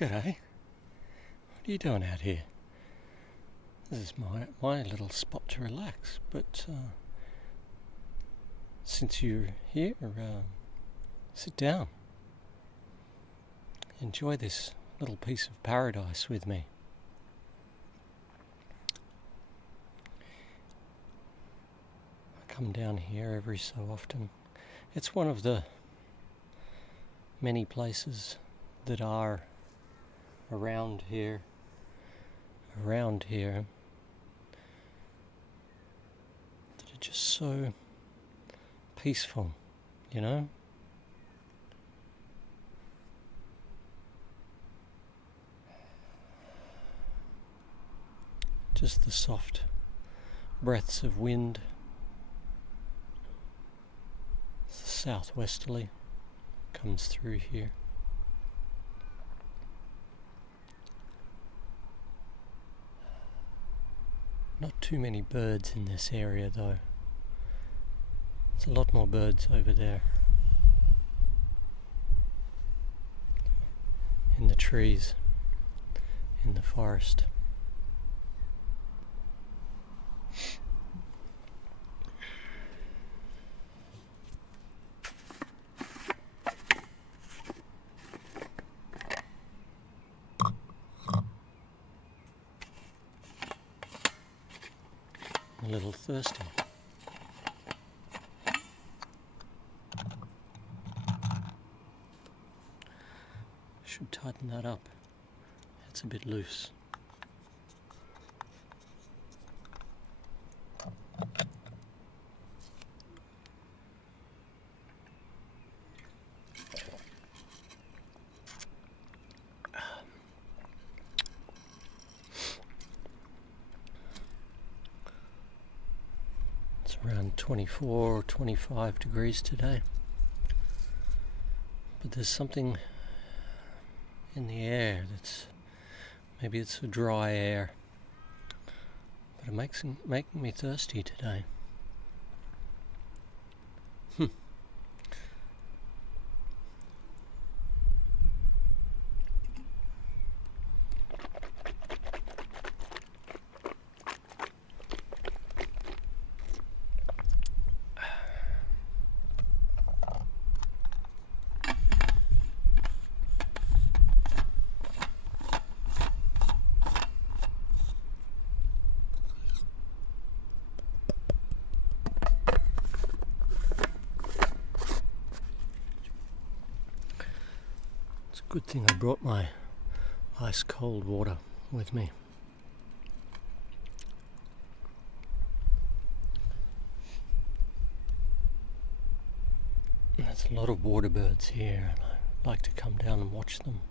G'day. What are you doing out here? This is my little spot to relax, but since you're here, sit down. Enjoy this little piece of paradise with me. I come down here every so often. It's one of the many places that are around here that are just so peaceful, you know? Just the soft breaths of wind, the southwesterly comes through here. Not too many birds in this area though. There's a lot more birds over there. In the trees, in the forest. A little thirsty. Should tighten that up. It's a bit loose. Around 24 or 25 degrees today, but there's something in the air that's, maybe it's a dry air, but it making me thirsty today. Good thing I brought my ice cold water with me. There's a lot of water birds here and I like to come down and watch them.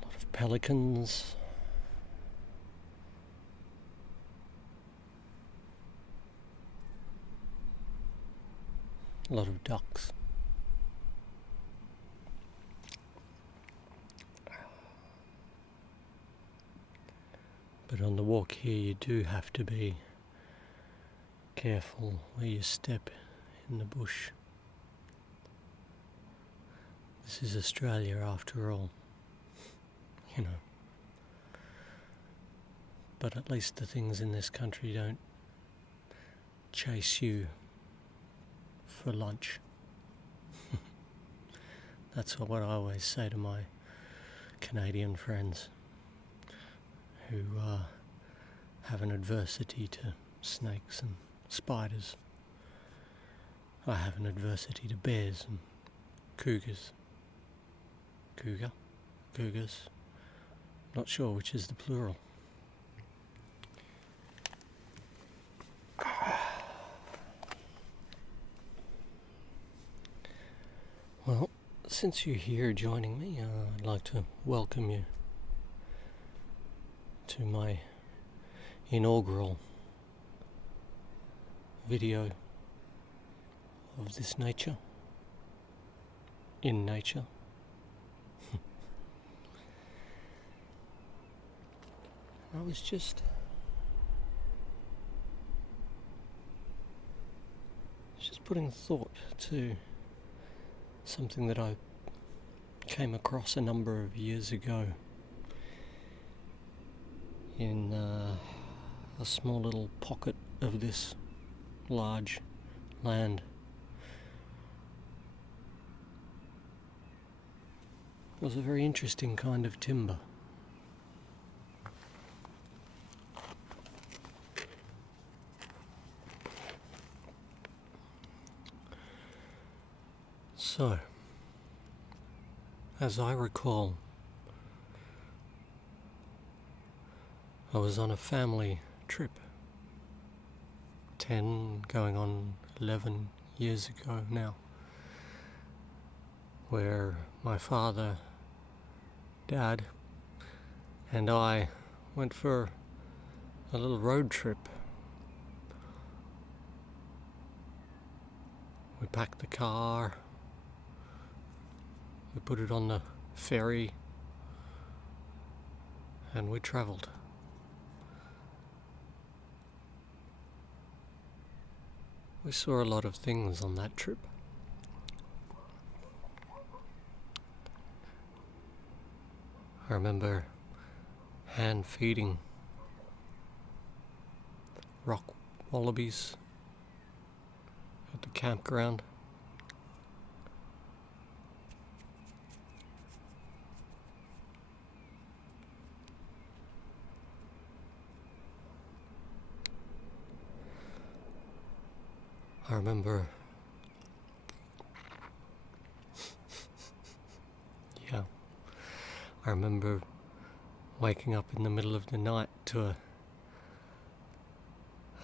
A lot of pelicans. A lot of ducks. But on the walk here you do have to be careful where you step in the bush. This is Australia after all, you know. But at least the things in this country don't chase you for lunch. That's what I always say to my Canadian friends who have an adversity to snakes and spiders. I have an adversity to bears and cougars. Cougars. Not sure which is the plural. Well, since you're here joining me, I'd like to welcome you to my inaugural video of this nature, in nature. I was just putting thought to something that I came across a number of years ago in a small little pocket of this large land. It was a very interesting kind of timber. So, as I recall, I was on a family trip 10 going on 11 years ago now, where my father, Dad, and I went for a little road trip. We packed the car, we put it on the ferry, and we travelled. We saw a lot of things on that trip. I remember hand feeding rock wallabies at the campground. I remember, I remember waking up in the middle of the night to a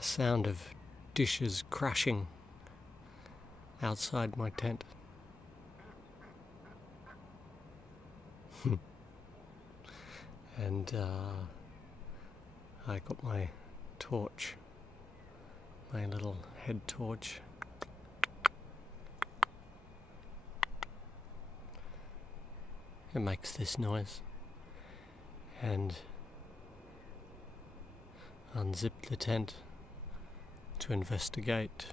sound of dishes crashing outside my tent. And I got my torch, my little head torch. It makes this noise, and unzipped the tent to investigate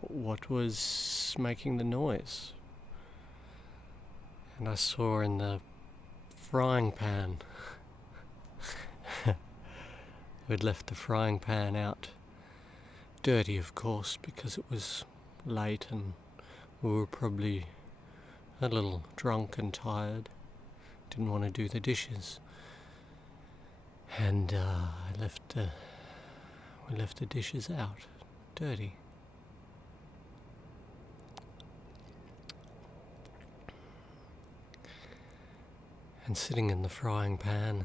what was making the noise. And I saw in the frying pan, we'd left the frying pan out, dirty of course, because it was late and we were probably a little drunk and tired, didn't want to do the dishes, and we left the dishes out, dirty. And sitting in the frying pan,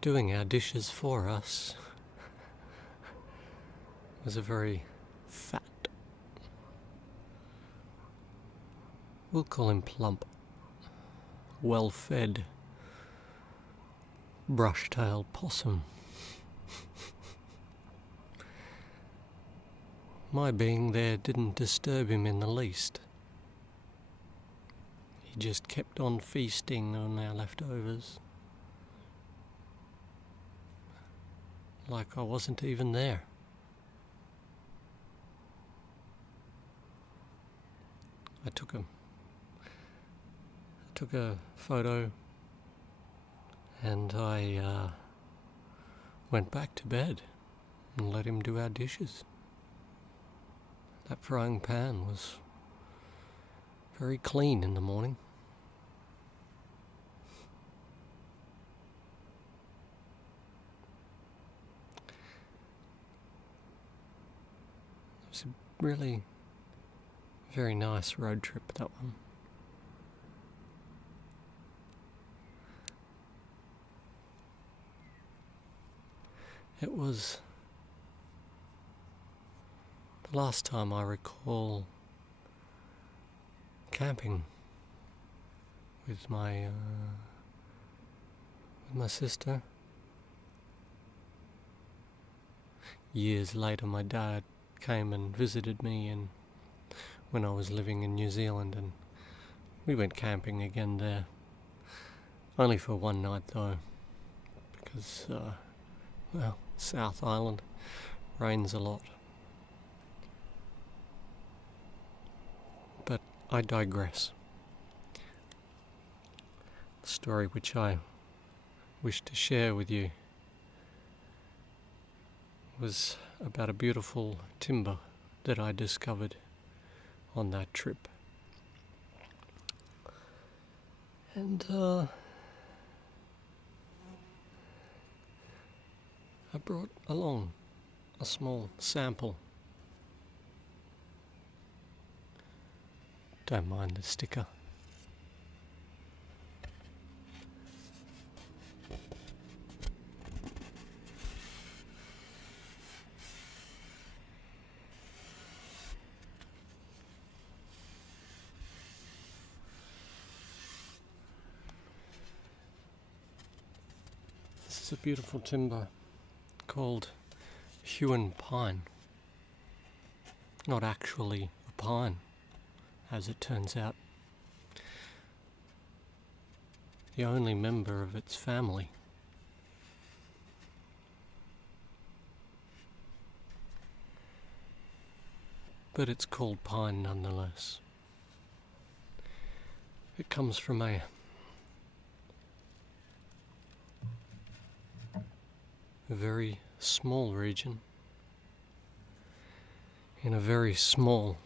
doing our dishes for us, was a very fat, we'll call him plump, well-fed, brush-tailed possum. My being there didn't disturb him in the least. He just kept on feasting on our leftovers, like I wasn't even there. I took a photo, and I went back to bed and let him do our dishes. That frying pan was very clean in the morning. It was a really very nice road trip, that one. It was the last time I recall camping with my sister. Years later, my dad came and visited me when I was living in New Zealand, and we went camping again there. Only for one night though, because South Island rains a lot. I digress. The story which I wish to share with you was about a beautiful timber that I discovered on that trip. And I brought along a small sample. Don't mind the sticker. This is a beautiful timber called Huon pine. Not actually a pine, as it turns out. The only member of its family. But it's called pine nonetheless. It comes from a very small region in a very small,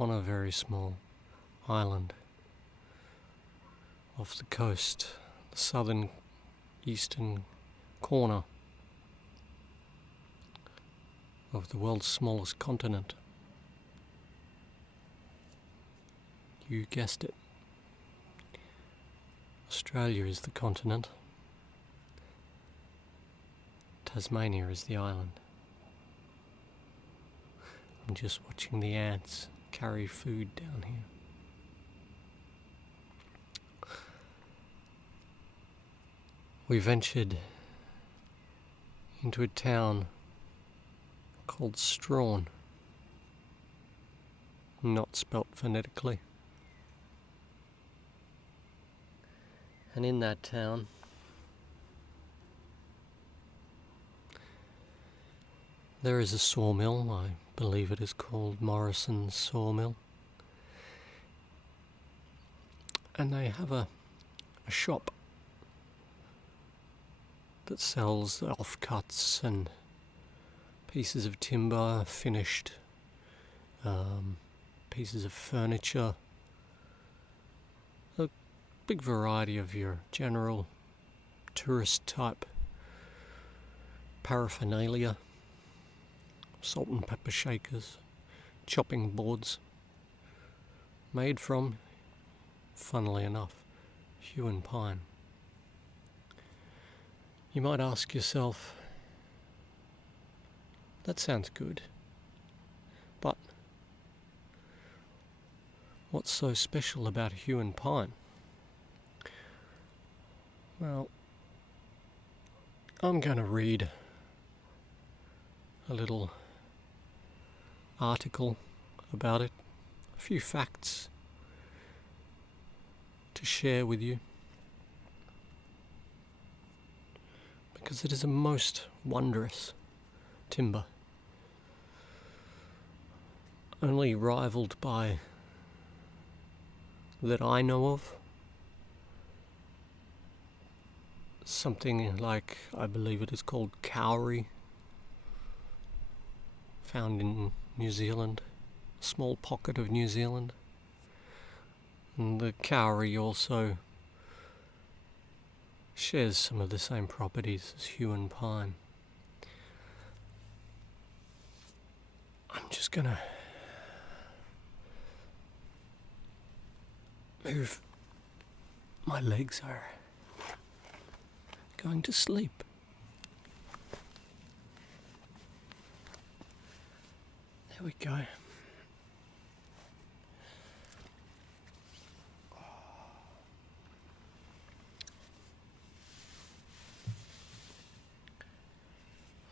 on a very small island off the coast, the southern eastern corner of the world's smallest continent. You guessed it. Australia is the continent. Tasmania is the island. I'm just watching the ants carry food down here. We ventured into a town called Strawn, not spelt phonetically. And in that town, there is a sawmill. I believe it is called Morrison's Sawmill. And they have a shop that sells offcuts and pieces of timber, finished pieces of furniture, a big variety of your general tourist type paraphernalia, salt and pepper shakers, chopping boards, made from, funnily enough, Huon pine. You might ask yourself, that sounds good, but what's so special about Huon pine? Well, I'm going to read a little article about it, a few facts to share with you, because it is a most wondrous timber, only rivaled by, that I know of, something like, I believe it is called kauri, found in New Zealand, a small pocket of New Zealand. And the kauri also shares some of the same properties as Huon pine. I'm just gonna move. My legs are going to sleep. There we go.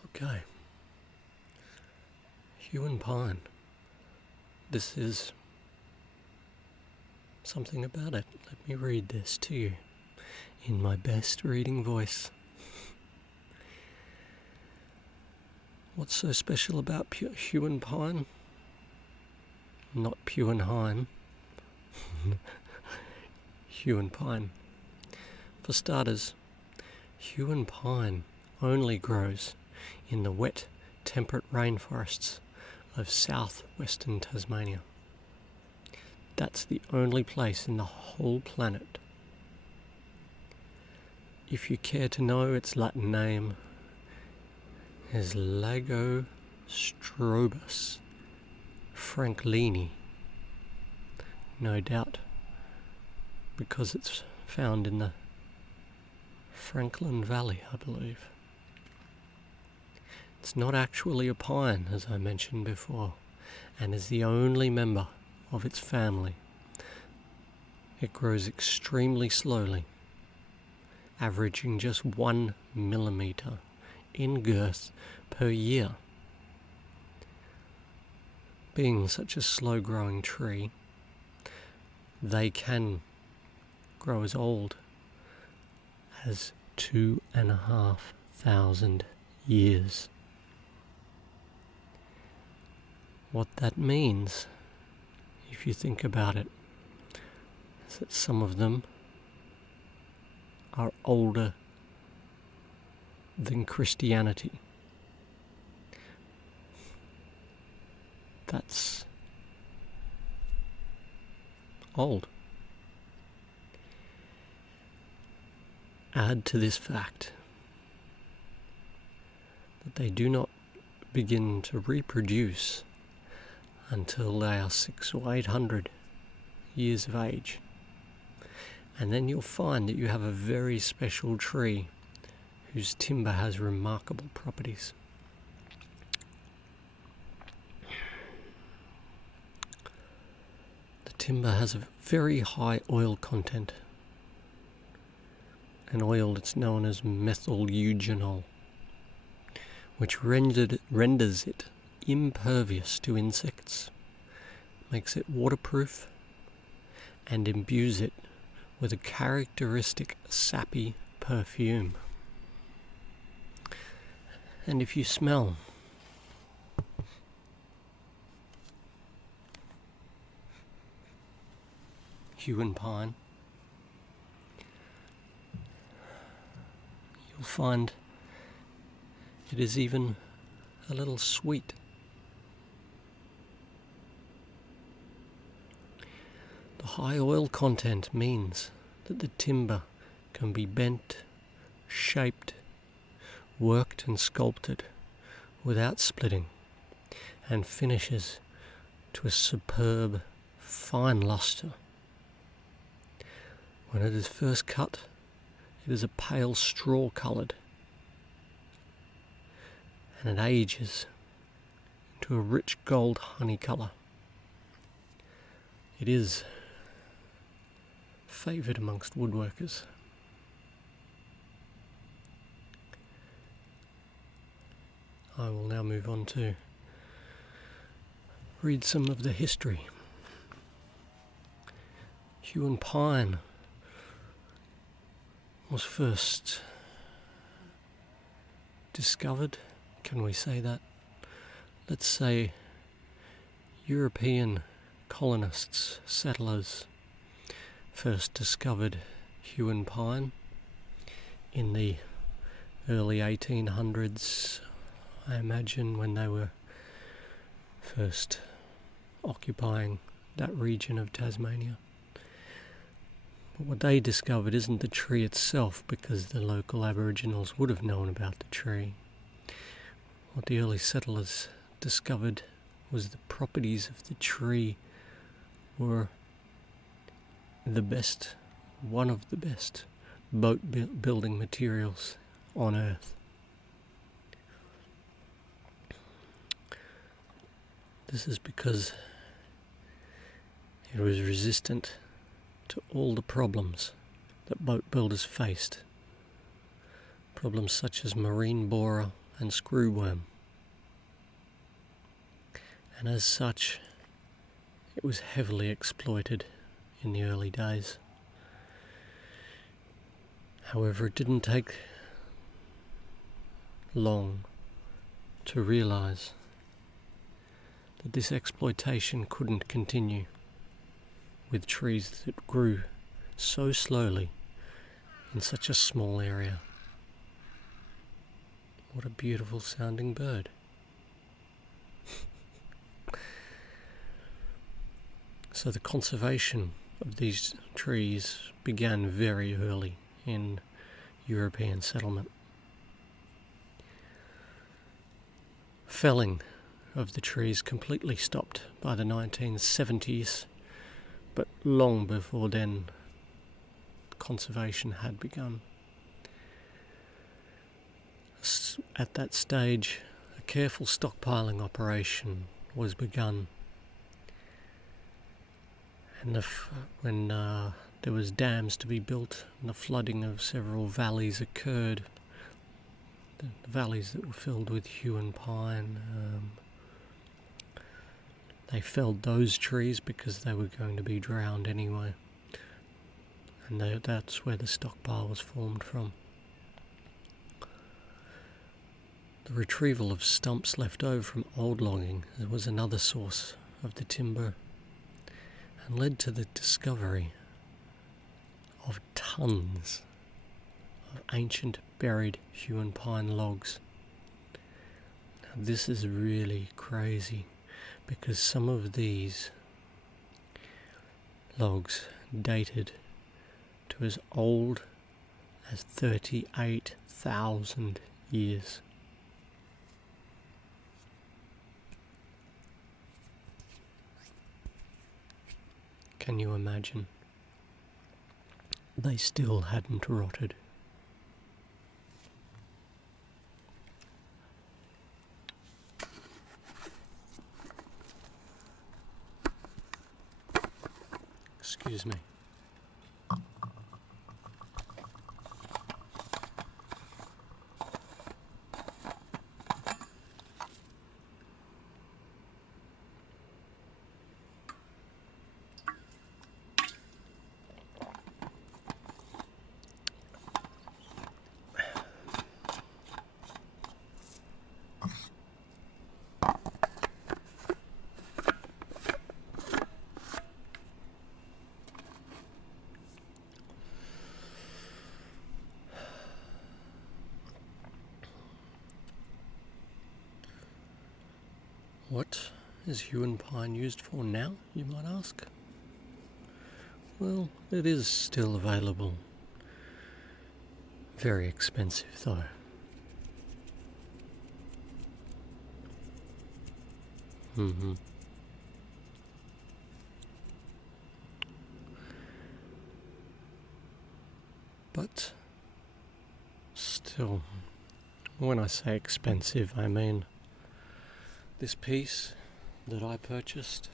Okay. Huon pine. This is something about it. Let me read this to you in my best reading voice. What's so special about Huon pine? not Huon, Huon pine. For starters, Huon pine only grows in the wet, temperate rainforests of southwestern Tasmania. That's the only place in the whole planet. If you care to know, its Latin name is Lagostrobus franklini. No doubt because it's found in the Franklin Valley, I believe. It's not actually a pine, as I mentioned before, and is the only member of its family. It grows extremely slowly, averaging just 1 millimeter in girth per year. Being such a slow-growing tree, they can grow as old as 2,500 years. What that means, if you think about it, is that some of them are older than Christianity. That's old. Add to this fact that they do not begin to reproduce until they are 600 or 800 years of age. And then you'll find that you have a very special tree whose timber has remarkable properties. The timber has a very high oil content. An oil that's known as methyl eugenol, which renders it impervious to insects, makes it waterproof, and imbues it with a characteristic sappy perfume. And if you smell Huon pine, you'll find it is even a little sweet. The high oil content means that the timber can be bent, shaped, worked and sculpted without splitting, and finishes to a superb, fine luster. When it is first cut, it is a pale straw-coloured, and it ages into a rich gold honey colour. It is favoured amongst woodworkers. I will now move on to read some of the history. Huon pine was first discovered, can we say that? Let's say European colonists, settlers, first discovered Huon pine in the early 1800s, I imagine, when they were first occupying that region of Tasmania. But what they discovered isn't the tree itself, because the local Aboriginals would have known about the tree. What the early settlers discovered was the properties of the tree were the best, one of the best boat building materials on Earth. This is because it was resistant to all the problems that boat builders faced. Problems such as marine borer and screwworm. And as such, it was heavily exploited in the early days. However, it didn't take long to realise that this exploitation couldn't continue with trees that grew so slowly in such a small area. What a beautiful sounding bird. So the conservation of these trees began very early in European settlement. Felling of the trees completely stopped by the 1970s, but long before then conservation had begun. At that stage, a careful stockpiling operation was begun. And when there was dams to be built and the flooding of several valleys occurred, the valleys that were filled with Huon pine, they felled those trees because they were going to be drowned anyway. And that's where the stockpile was formed from. The retrieval of stumps left over from old logging was another source of the timber, and led to the discovery of tons of ancient buried Huon pine logs. Now this is really crazy, because some of these logs dated to as old as 38,000 years. Can you imagine? They still hadn't rotted. Excuse me. What is Huon pine used for now, you might ask? Well, it is still available. Very expensive though. But still, when I say expensive, I mean this piece that I purchased,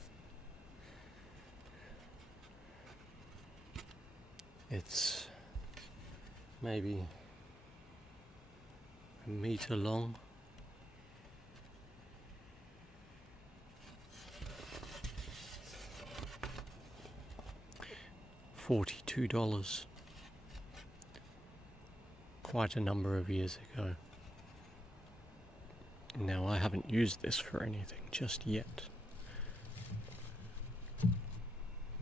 it's maybe a meter long. $42. Quite a number of years ago. Now, I haven't used this for anything just yet,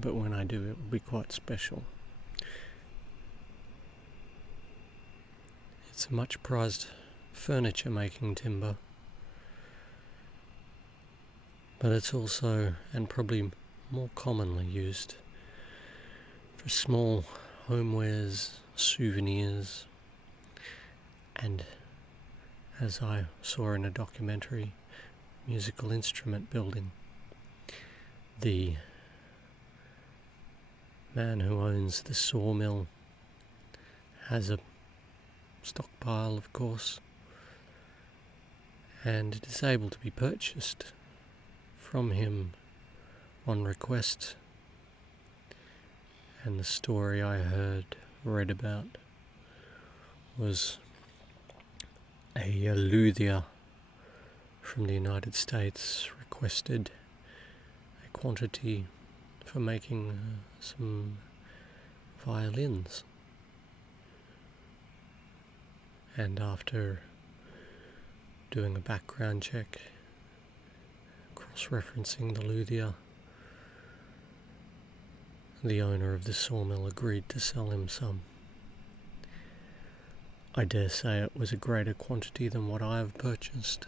but when I do, it will be quite special. It's a much prized furniture making timber, but it's also, and probably more commonly used, for small homewares, souvenirs, and, as I saw in a documentary, musical instrument building. The man who owns the sawmill has a stockpile, of course, and it is able to be purchased from him on request. And the story I read about, was a luthier from the United States requested a quantity for making some violins, and after doing a background check, perhaps referencing the luthier. The owner of the sawmill agreed to sell him some. I dare say it was a greater quantity than what I have purchased,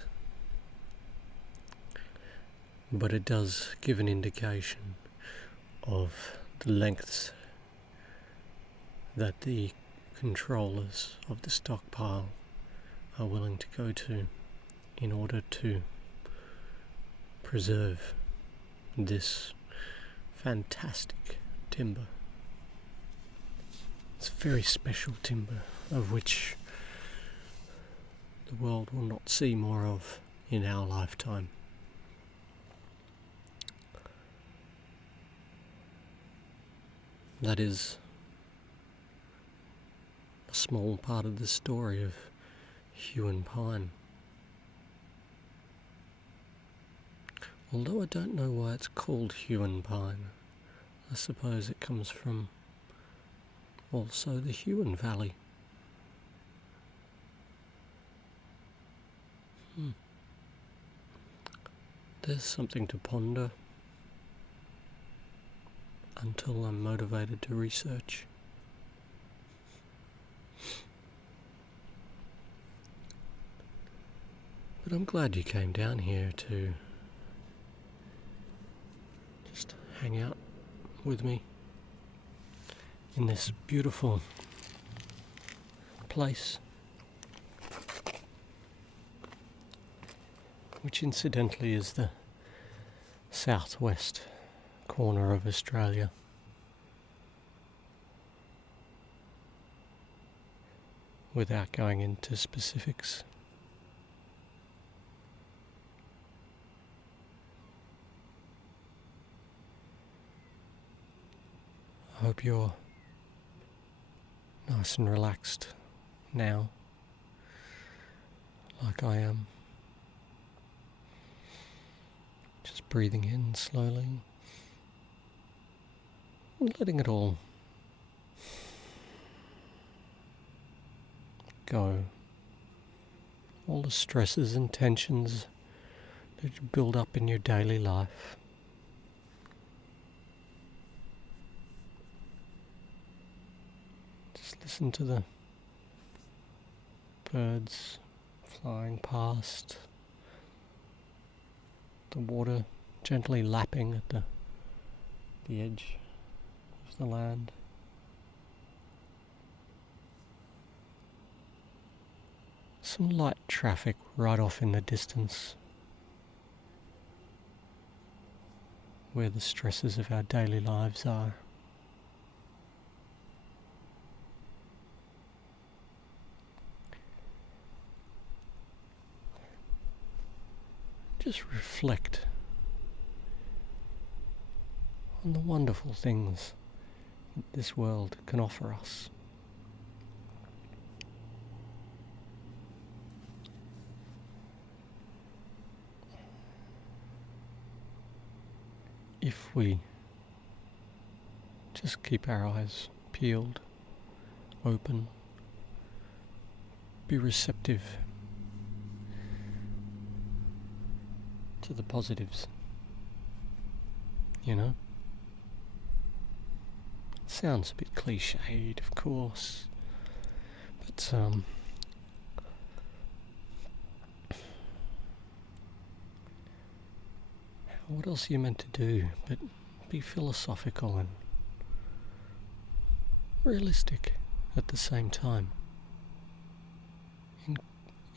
but it does give an indication of the lengths that the controllers of the stockpile are willing to go to in order to preserve this fantastic timber. It's very special timber of which the world will not see more of in our lifetime. That is a small part of the story of Huon pine. Although I don't know why it's called Huon pine, I suppose it comes from also the Huon Valley. There's something to ponder until I'm motivated to research. But I'm glad you came down here to just hang out with me in this beautiful place, which incidentally is the southwest corner of Australia. Without going into specifics. I hope you're nice and relaxed now, like I am. Just breathing in slowly and letting it all go. All the stresses and tensions that you build up in your daily life. Just listen to the birds flying past, the water gently lapping at the edge of the land. Some light traffic right off in the distance, where the stresses of our daily lives are. Just reflect on the wonderful things that this world can offer us. If we just keep our eyes peeled, open, be receptive to the positives, you know? It sounds a bit cliched, of course, but what else are you meant to do but be philosophical and realistic at the same time,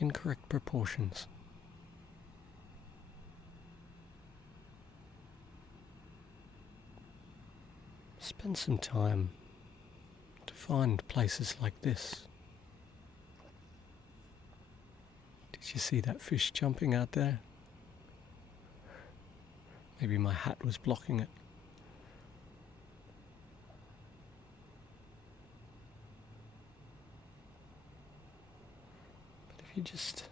in correct proportions? Spend some time to find places like this. Did you see that fish jumping out there? Maybe my hat was blocking it. But if you just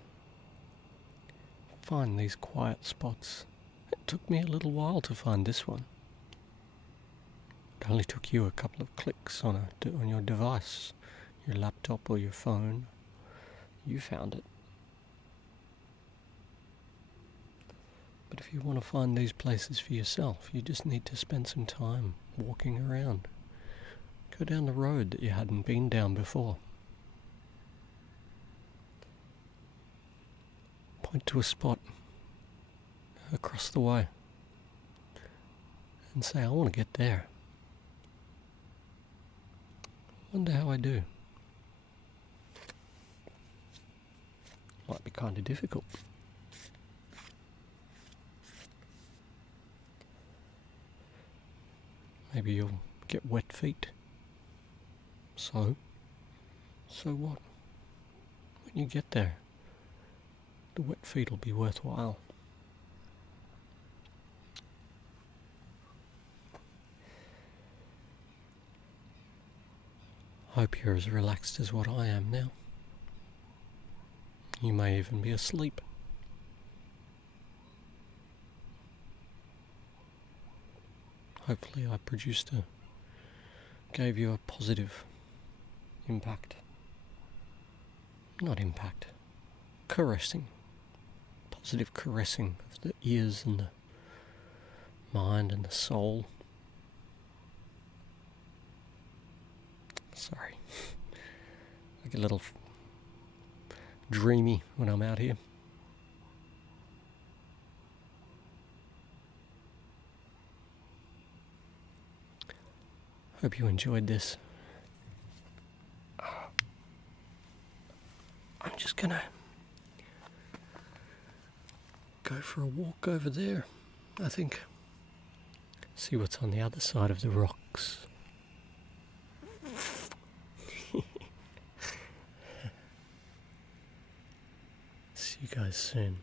find these quiet spots, it took me a little while to find this one. It only took you a couple of clicks on your device, your laptop or your phone. You found it. But if you want to find these places for yourself, you just need to spend some time walking around. Go down the road that you hadn't been down before. Point to a spot across the way and say, I want to get there. Wonder how I do. Might be kind of difficult. Maybe you'll get wet feet. So what? When you get there, the wet feet will be worthwhile. Hope you're as relaxed as what I am now. You may even be asleep. Hopefully I gave you a positive impact. Not impact. Caressing. Positive caressing of the ears and the mind and the soul. Sorry. I get a little dreamy when I'm out here. Hope you enjoyed this. I'm just gonna go for a walk over there, I think. See what's on the other side of the rocks. See you guys soon.